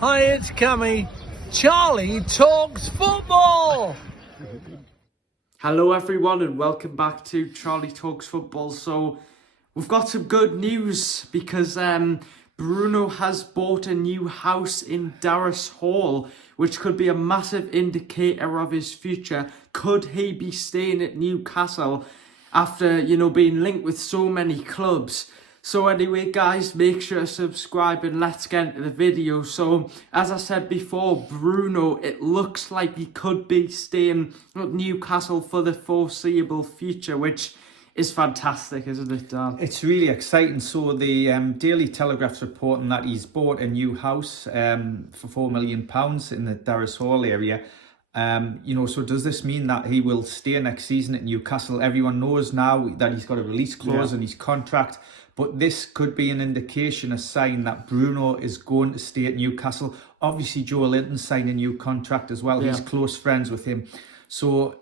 Hi, it's Cammy. Charlie talks football. Hello everyone and welcome back to Charlie Talks Football. So we've got some good news because Bruno has bought a new house in Darras Hall, which could be a massive indicator of his future. Could he be staying at Newcastle after, being linked with so many clubs? So anyway, guys, make sure to subscribe and let's get into the video. So, as I said before, Bruno, it looks like he could be staying at Newcastle for the foreseeable future, which is fantastic, isn't it, Dan? It's really exciting. So the Daily Telegraph's reporting that he's bought a new house for £4 million in the Darras Hall area. So does this mean that he will stay next season at Newcastle? Everyone knows now that he's got a release clause in his contract. But this could be an indication, a sign that Bruno is going to stay at Newcastle. Obviously, Joe Linton signed a new contract as well. He's close friends with him. So,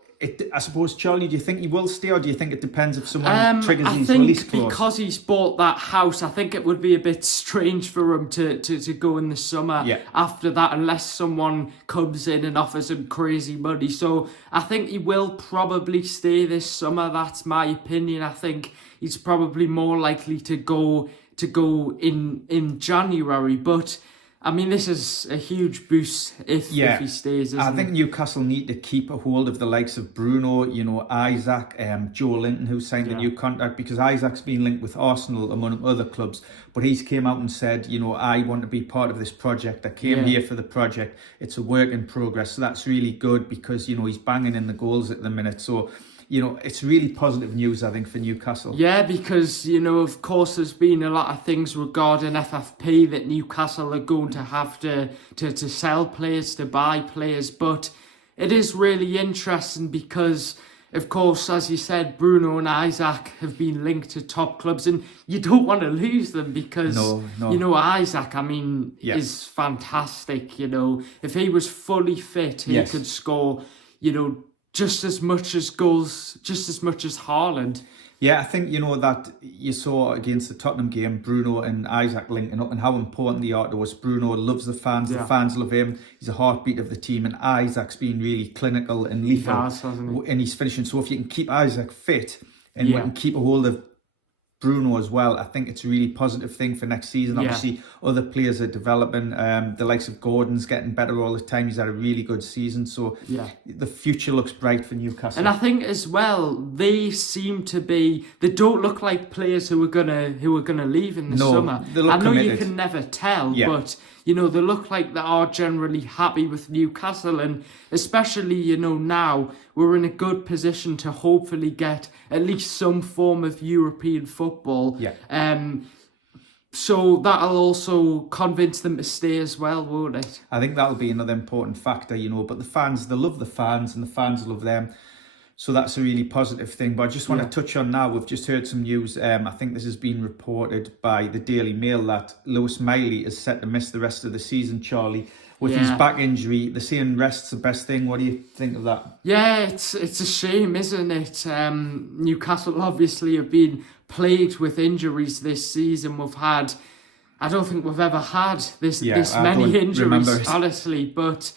I suppose, Charlie, do you think he will stay, or do you think it depends if someone triggers his release clause? Because he's bought that house, I think it would be a bit strange for him to go in the summer after that, unless someone comes in and offers him crazy money. So I think he will probably stay this summer. That's my opinion. I think he's probably more likely to go in January, but I mean, this is a huge boost if he stays, I think Newcastle need to keep a hold of the likes of Bruno, Isaac, Joe Linton, who signed a new contract, because Isaac's been linked with Arsenal among other clubs, but he's came out and said, I want to be part of this project. I came here for the project. It's a work in progress. So that's really good because, he's banging in the goals at the minute. So, it's really positive news, I think, for Newcastle. Yeah, because, of course, there's been a lot of things regarding FFP that Newcastle are going to have to sell players, to buy players. But it is really interesting because, of course, as you said, Bruno and Isaac have been linked to top clubs, and you don't want to lose them because, Isaac, is fantastic. If he was fully fit, he could score, just as much as goals, just as much as Haaland. Yeah, I think, that you saw against the Tottenham game, Bruno and Isaac linking up and how important they are to us. Bruno loves the fans, the fans love him. He's a heartbeat of the team, and Isaac's been really clinical and lethal in his finishing. So if you can keep Isaac fit and you can keep a hold of Bruno as well, I think it's a really positive thing for next season. Obviously, other players are developing. The likes of Gordon's getting better all the time. He's had a really good season. So the future looks bright for Newcastle. And I think as well, they seem to be. They don't look like players who are gonna leave in the summer. I know committed. You can never tell, but they look like they are generally happy with Newcastle, and especially now we're in a good position to hopefully get at least some form of European football. So that'll also convince them to stay as well, won't it? I think that'll be another important factor, but the fans, they love the fans and the fans love them. So that's a really positive thing. But I just want to touch on now, we've just heard some news. I think this has been reported by the Daily Mail that Lewis Miley is set to miss the rest of the season, Charlie. With his back injury, they're saying rest's the best thing. What do you think of that? Yeah, it's a shame, isn't it? Newcastle obviously have been plagued with injuries this season. I don't think we've ever had this many injuries, honestly. But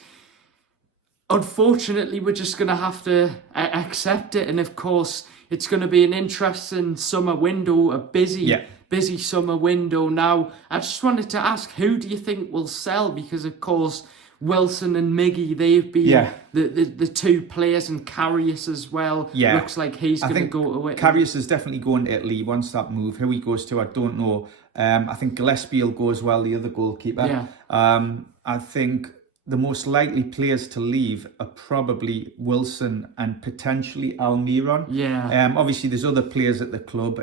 unfortunately, we're just going to have to accept it. And of course, it's going to be an interesting summer window, a busy summer window. Now, I just wanted to ask, who do you think will sell? Because, of course, Wilson and Miggy, they've been the two players, and Karius as well. Looks like he's going to go to Italy. Karius is definitely going to Italy once that move. Who he goes to, I don't know. I think Gillespie will go as well, the other goalkeeper. I think the most likely players to leave are probably Wilson and potentially Almiron. Obviously, there's other players at the club,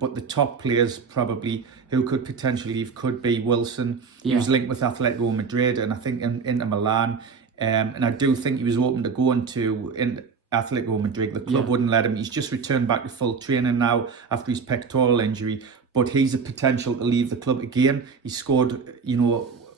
but the top players probably who could potentially leave could be Wilson. He was linked with Atletico Madrid and I think Inter Milan. And I do think he was open to going to Atletico Madrid. The club wouldn't let him. He's just returned back to full training now after his pectoral injury. But he's a potential to leave the club again. He scored,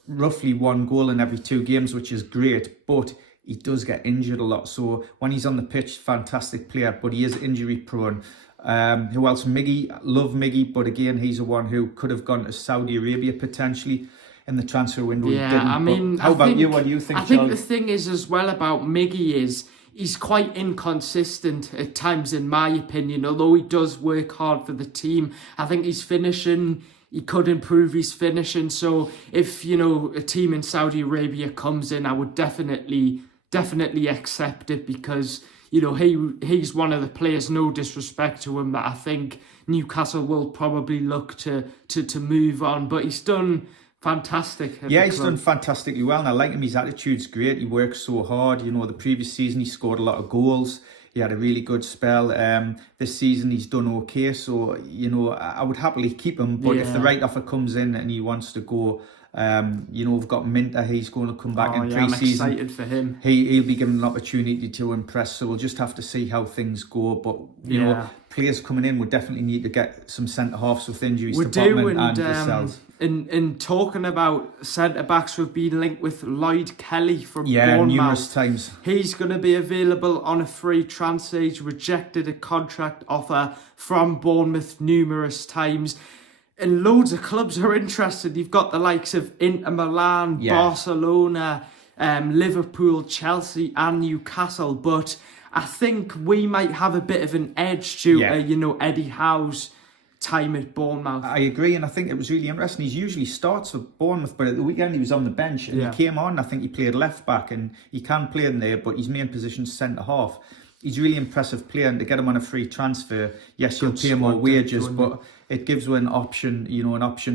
roughly 1 goal in every 2 games, which is great, but he does get injured a lot. So when he's on the pitch, fantastic player, but he is injury prone. Who else? Miggy, love Miggy, but again, he's the one who could have gone to Saudi Arabia potentially. in the transfer window. Yeah, He didn't. I mean, how about you? What do you think, I think Charlie? the thing is as well about Miggy is he's quite inconsistent at times, in my opinion. Although he does work hard for the team, I think he's finishing. He could improve his finishing. So if, you know, a team in Saudi Arabia comes in, I would definitely accept it, because, you know, he's one of the players, no disrespect to him, that I think Newcastle will probably look to move on. But he's done fantastic. He's done fantastically well, and I like him. His attitude's great. He works so hard. You know, the previous season he scored a lot of goals. He had a really good spell. This season he's done okay. So, you know, I would happily keep him. But if the right offer comes in and he wants to go, you know, we've got Minter. He's going to come back in pre-season. I'm excited for him. He'll be given an opportunity to impress. So we'll just have to see how things go. But, you know, players coming in would definitely need to get some centre-halves with injuries to Botman and Vassell's. In talking about centre-backs, we've been linked with Lloyd Kelly from Bournemouth. Numerous times. He's going to be available on a free transfer. He's rejected a contract offer from Bournemouth numerous times. And loads of clubs are interested. You've got the likes of Inter Milan, Barcelona, Liverpool, Chelsea and Newcastle. But I think we might have a bit of an edge due to, you know, Eddie Howe's time at Bournemouth. I agree, and I think it was really interesting. He usually starts with Bournemouth, but at the weekend he was on the bench and he came on. I think he played left back, and he can play in there, but his main position is centre half. He's a really impressive player, and to get him on a free transfer, yes, you'll pay more wages, but it gives you an option,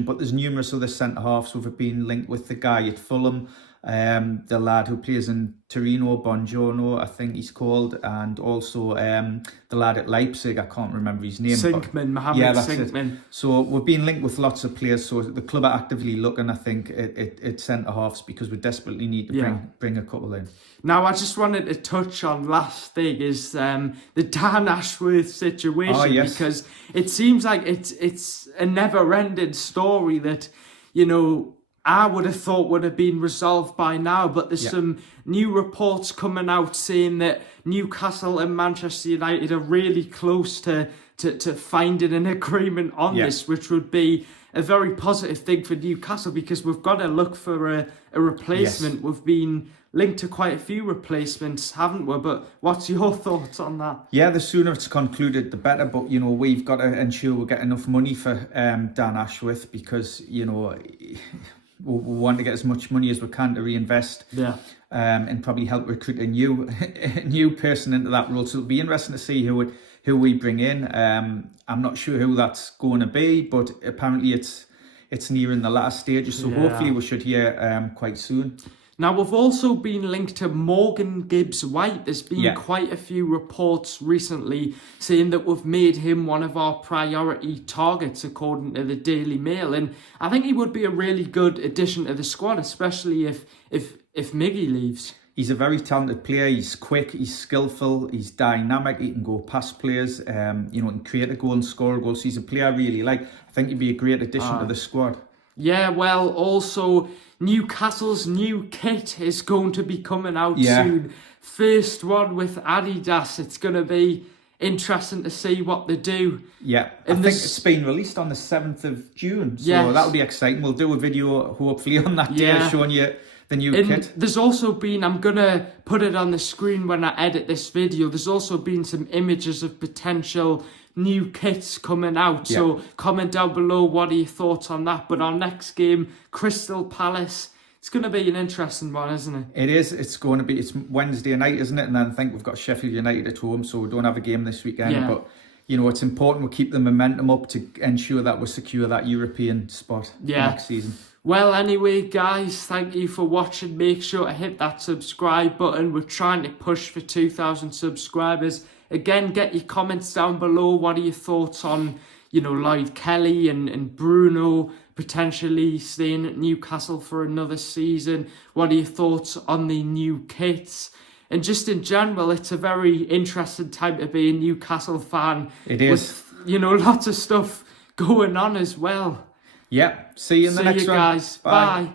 But there's numerous other centre halves who've been linked with the guy at Fulham. The lad who plays in Torino, Bongiorno, I think he's called, and also the lad at Leipzig, I can't remember his name. Mohamed Sinkman. So we've been linked with lots of players, so the club are actively looking, I think, at centre-halves, because we desperately need to bring a couple in. Now, I just wanted to touch on last thing is the Dan Ashworth situation, because it seems like it's a never-ending story that, you know, I would have thought would have been resolved by now, but there's some new reports coming out saying that Newcastle and Manchester United are really close to finding an agreement on this, which would be a very positive thing for Newcastle, because we've got to look for a replacement. We've been linked to quite a few replacements, haven't we? But what's your thoughts on that? Yeah, the sooner it's concluded, the better. But, you know, we've got to ensure we get enough money for Dan Ashworth, because, you know, we want to get as much money as we can to reinvest and probably help recruit a new person into that role. So it'll be interesting to see who we bring in. I'm not sure who that's going to be, but apparently it's nearing the last stages. So hopefully we should hear quite soon. Now, we've also been linked to Morgan Gibbs-White. There's been quite a few reports recently saying that we've made him one of our priority targets, according to the Daily Mail. And I think he would be a really good addition to the squad, especially if Miggy leaves. He's a very talented player. He's quick, he's skillful, he's dynamic. He can go past players, you know, and create a goal and score a goal. So he's a player I really like. I think he'd be a great addition to the squad. Yeah, well, also Newcastle's new kit is going to be coming out soon. First one with Adidas. It's going to be interesting to see what they do. Yeah, I think it's been released on the 7th of June. So that'll be exciting. We'll do a video hopefully on that day showing you the new kit. There's also been, I'm going to put it on the screen when I edit this video, there's also been some images of potential new kits coming out. So comment down below, what are your thoughts on that? But our next game, Crystal Palace, it's going to be an interesting one, isn't it? It is. It's going to be. It's Wednesday night, isn't it? And then I think we've got Sheffield United at home, so we don't have a game this weekend. But, you know, it's important we keep the momentum up to ensure that we secure that European spot next season. Well, anyway, guys, thank you for watching. Make sure to hit that subscribe button. We're trying to push for 2,000 subscribers. Again, get your comments down below. What are your thoughts on, you know, Lloyd Kelly and Bruno potentially staying at Newcastle for another season? What are your thoughts on the new kits? And just in general, it's a very interesting time to be a Newcastle fan. It is. With, you know, lots of stuff going on as well. Yeah. See you in the next one. See you guys. Bye.